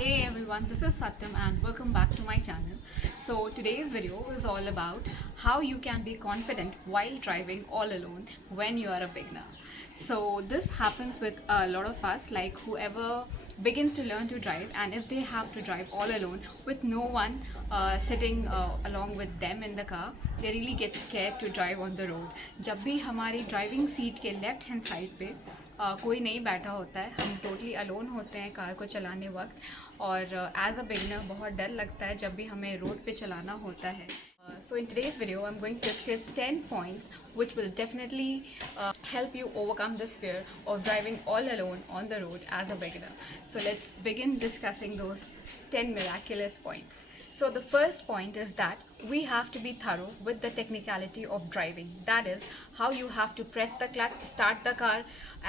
Hey everyone, this is Satyam and welcome back to my channel. So today's video is all about how you can be confident while driving all alone when you are a beginner. So this happens with a lot of us, like whoever begins to learn to drive, and if they have to drive all alone with no one sitting along with them in the car, they really get scared to drive on the road. जब भी हमारी driving seat के left hand side पे कोई नहीं बैठा होता है, हम टोटली अलोन होते हैं कार को चलाने वक्त, और एज अ बिगनर बहुत डर लगता है जब भी हमें रोड पे चलाना होता है. So in today's video, I'm going to discuss 10 points which will definitely help you overcome this fear of driving all alone on the road as a beginner. So let's begin discussing those 10 miraculous points. So the first point is that we have to be thorough with the technicality of driving. That is how you have to press the clutch, start the car,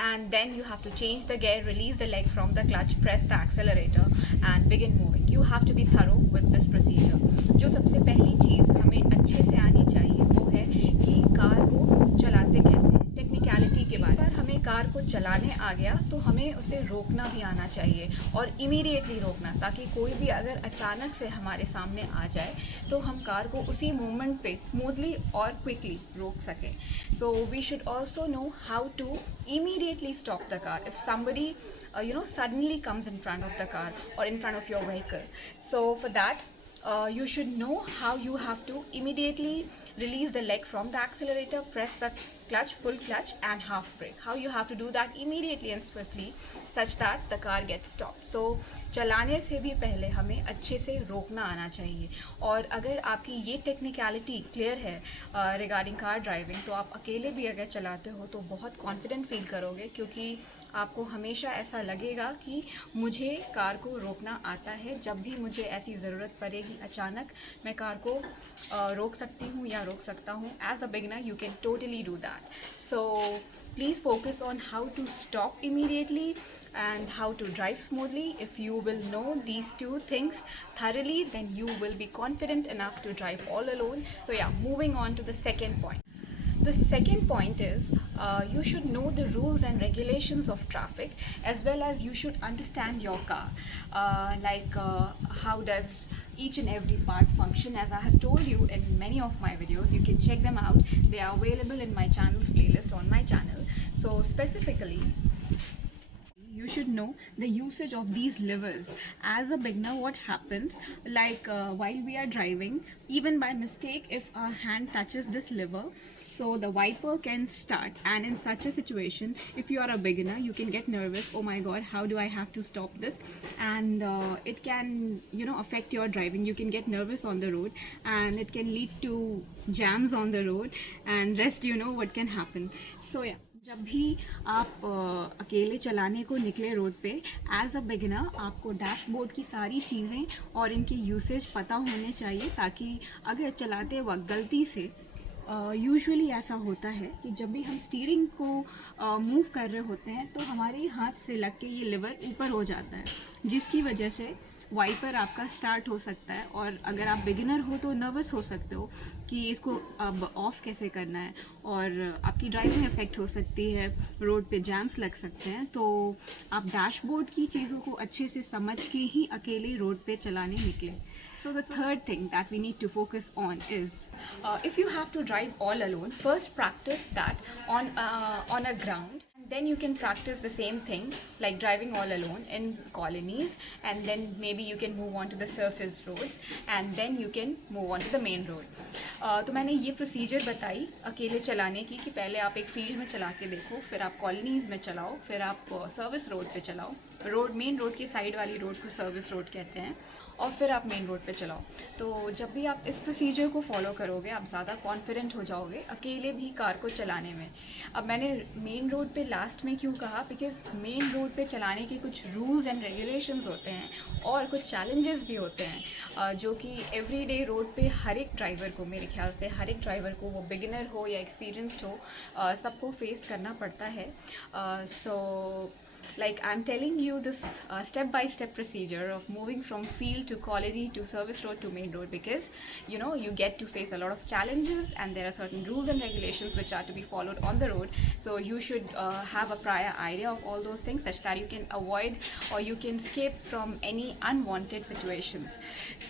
and then you have to change the gear, release the leg from the clutch, press the accelerator and begin moving. You have to be thorough with this procedure. जो सबसे पहली चीज़ हमें अच्छे से आनी चाहिए वो है कि कार को चलाते कैसे, टेक्निकलिटी के बारे में. हमें कार को चलाने आ गया तो हमें उसे रोकना भी आना चाहिए और इमीडिएटली रोकना, ताकि कोई भी अगर अचानक से हमारे सामने आ जाए तो हम कार को उसी मोमेंट पे स्मूथली और क्विकली रोक सकें. So we should also know how to immediately stop the car if somebody suddenly comes in front of the car or in front of your vehicle. So for that you should know how you have to immediately release the leg from the accelerator, press the clutch, full clutch and half brake. How you have to do that immediately and swiftly such that the car gets stopped. So चलाने से भी पहले हमें अच्छे से रोकना आना चाहिए. और अगर आपकी ये टेक्निकलिटी क्लियर है रिगार्डिंग कार ड्राइविंग, तो आप अकेले भी अगर चलाते हो तो बहुत कॉन्फिडेंट फील करोगे, क्योंकि आपको हमेशा ऐसा लगेगा कि मुझे कार को रोकना आता है. जब भी मुझे ऐसी ज़रूरत पड़ेगी अचानक, मैं कार को रोक सकती हूँ या रोक सकता हूँ. As a beginner you can totally do that. So please focus on how to stop immediately and how to drive smoothly. If you will know these two things thoroughly, then you will be confident enough to drive all alone. So yeah, moving on to the second point. The second point is you should know the rules and regulations of traffic, as well as you should understand your car, how does each and every part function. As I have told you in many of my videos, you can check them out. They are available in my channel's playlist on my channel. So specifically, you should know the usage of these levers. As a beginner, what happens, while we are driving, even by mistake, if our hand touches this lever, so the wiper can start, and in such a situation, if you are a beginner, you can get nervous. Oh my god, how do I have to stop this? And it can affect your driving. You can get nervous on the road and it can lead to jams on the road, and rest what can happen. So yeah, जब भी आप अकेले चलाने को निकले road पे as a beginner, आपको dashboard की सारी चीज़ें और इनके यूसेज पता होने चाहिए, ताकि अगर चलाते वक्त गलती से यूजुअली ऐसा होता है कि जब भी हम स्टीयरिंग को मूव कर रहे होते हैं तो हमारे हाथ से लग के ये लिवर ऊपर हो जाता है, जिसकी वजह से वाइपर आपका स्टार्ट हो सकता है. और अगर आप बिगिनर हो तो नर्वस हो सकते हो कि इसको अब ऑफ़ कैसे करना है, और आपकी ड्राइविंग इफ़ेक्ट हो सकती है, रोड पे जैम्स लग सकते हैं. तो आप डैशबोर्ड की चीज़ों को अच्छे से समझ के ही अकेले रोड पे चलाने निकले. So the third thing that we need to focus on is if you have to drive all alone, first practice that on a ground. Then you can practice the same thing like driving all alone in colonies, and then maybe you can move on to the surface roads, and then you can move on to the main road. तो मैंने ये procedure बताई अकेले चलाने की, कि पहले आप एक फील्ड में चला के देखो, फिर आप कॉलोनीज़ में चलाओ, फिर आप सर्विस रोड पे चलाओ. मेन रोड की साइड वाली रोड को सर्विस रोड कहते हैं, और फिर आप मेन रोड पे चलाओ. तो जब भी आप इस प्रोसीजर को फॉलो करोगे, आप ज़्यादा कॉन्फिडेंट हो जाओगे अकेले भी कार को चलाने में. अब मैंने मेन रोड पे लास्ट में क्यों कहा, बिकॉज मेन रोड पे चलाने के कुछ रूल्स एंड रेगुलेशंस होते हैं और कुछ चैलेंजेस भी होते हैं, जो कि एवरीडे रोड पे हर एक ड्राइवर को, मेरे ख्याल से हर एक ड्राइवर को, वो बिगिनर हो या एक्सपीरियंस्ड हो, सबको फेस करना पड़ता है. सो Like I'm telling you this step-by-step procedure of moving from field to colony to service road to main road, because you know you get to face a lot of challenges and there are certain rules and regulations which are to be followed on the road. So you should have a prior idea of all those things such that you can avoid or you can escape from any unwanted situations.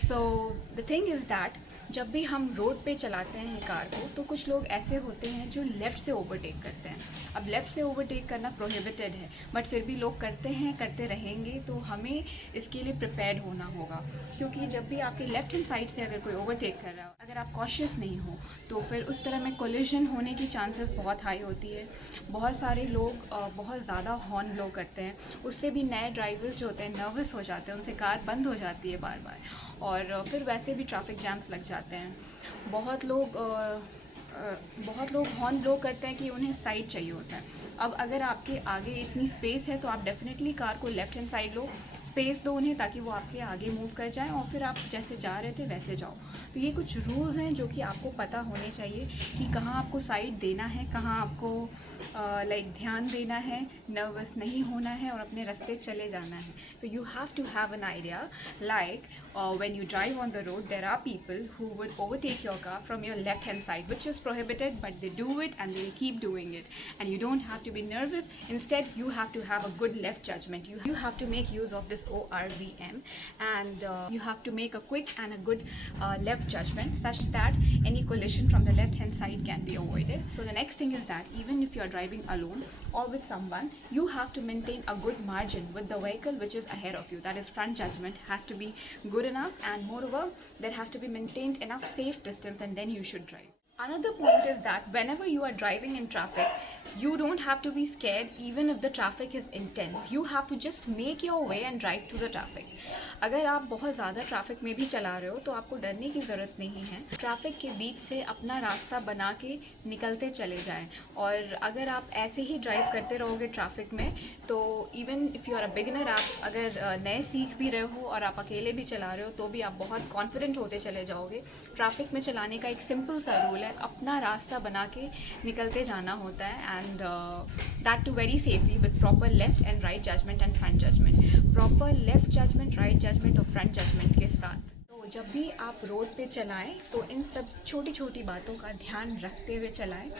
So the thing is that जब भी हम road पे चलाते हैं car को तो कुछ लोग ऐसे होते हैं जो लेफ़्ट से ओवरटेक करते हैं. अब लेफ़्ट से ओवरटेक करना प्रोहिबिटेड है, बट फिर भी लोग करते हैं, करते रहेंगे. तो हमें इसके लिए प्रिपेयर्ड होना होगा, क्योंकि जब भी आपके लेफ़्ट हैंड साइड से अगर कोई ओवरटेक कर रहा हो, अगर आप कॉशियस नहीं हो तो फिर उस तरह में कोलिजन होने की चांसेस बहुत हाई होती है. बहुत सारे लोग बहुत ज़्यादा हॉर्न ब्लो करते हैं, उससे भी नए ड्राइवर्स जो होते हैं नर्वस हो जाते हैं, उनसे कार बंद हो जाती है बार बार, और फिर वैसे भी ट्रैफिक जैम्स लग जाते हैं. बहुत लोग हॉर्न ब्लो करते हैं कि उन्हें साइड चाहिए होता है. अब अगर आपके आगे इतनी स्पेस है तो आप डेफिनेटली कार को लेफ़्ट हैंड साइड लो, स्पेस दो उन्हें ताकि वो आपके आगे मूव कर जाएं और फिर आप जैसे जा रहे थे वैसे जाओ. तो ये कुछ रूल्स हैं जो कि आपको पता होने चाहिए कि कहाँ आपको साइड देना है, कहाँ आपको ध्यान देना है, नर्वस नहीं होना है और अपने रास्ते चले जाना है. तो you have to have an idea like when you drive on the road, there are people who would overtake your car from your left hand side, which is prohibited, but they do it and they'll keep doing it, and you don't have to be nervous. Instead, you have to have a good left judgment. You have to make use of this ORVM, and you have to make a quick and a good left judgment such that any collision from the left hand side can be avoided. So the next thing is that even if you are driving alone or with someone, you have to maintain a good margin with the vehicle which is ahead of you. That is, front judgment has to be good enough, and moreover there has to be maintained enough safe distance, and then you should drive. Another point is that whenever you are driving in traffic, you don't have to be scared even if the traffic is intense. You have to just make your way and drive through the traffic. अगर आप बहुत ज़्यादा traffic में भी चला रहे हो तो आपको डरने की ज़रूरत नहीं है. ट्रैफिक के बीच से अपना रास्ता बना के निकलते चले जाएं. और अगर आप ऐसे ही ड्राइव करते रहोगे ट्रैफिक में तो even if you are a beginner, आप अगर नए सीख भी रहे हो और आप अकेले भी चला रहे हो तो भी आप बहुत कॉन्फिडेंट होते चले जाओगे. ट्रैफिक में चलाने का एक सिंपल सा रूल है, अपना रास्ता बना के निकलते जाना होता है, and that too very safely with proper left and right judgement and front judgement. Proper left judgement, right judgement और फ्रंट जजमेंट के साथ. तो जब भी आप रोड पे चलाएं तो इन सब छोटी छोटी बातों का ध्यान रखते हुए चलाएं.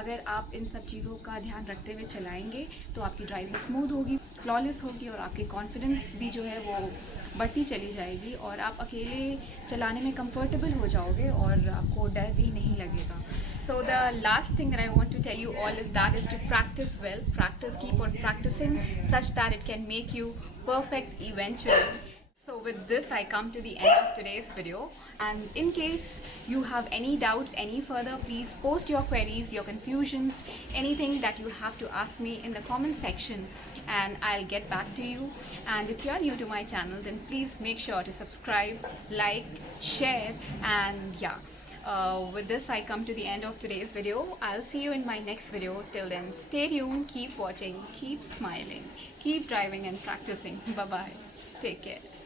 अगर आप इन सब चीज़ों का ध्यान रखते हुए चलाएंगे तो आपकी ड्राइविंग स्मूथ होगी, फ्लॉलेस होगी, और आपकी कॉन्फिडेंस भी जो है वो बढ़ती चली जाएगी और आप अकेले चलाने में कंफर्टेबल हो जाओगे और आपको डर भी नहीं लगेगा. So the last thing that I want to tell you all is to practice well. Practice, keep on practicing such that it can make you perfect eventually. So with this I come to the end of today's video, and in case you have any doubts any further, please post your queries, your confusions, anything that you have to ask me in the comment section, and I'll get back to you. And if you are new to my channel, then please make sure to subscribe, like, share, and yeah. With this I come to the end of today's video. I'll see you in my next video. Till then, stay tuned, keep watching, keep smiling, keep driving and practicing. Bye bye, take care.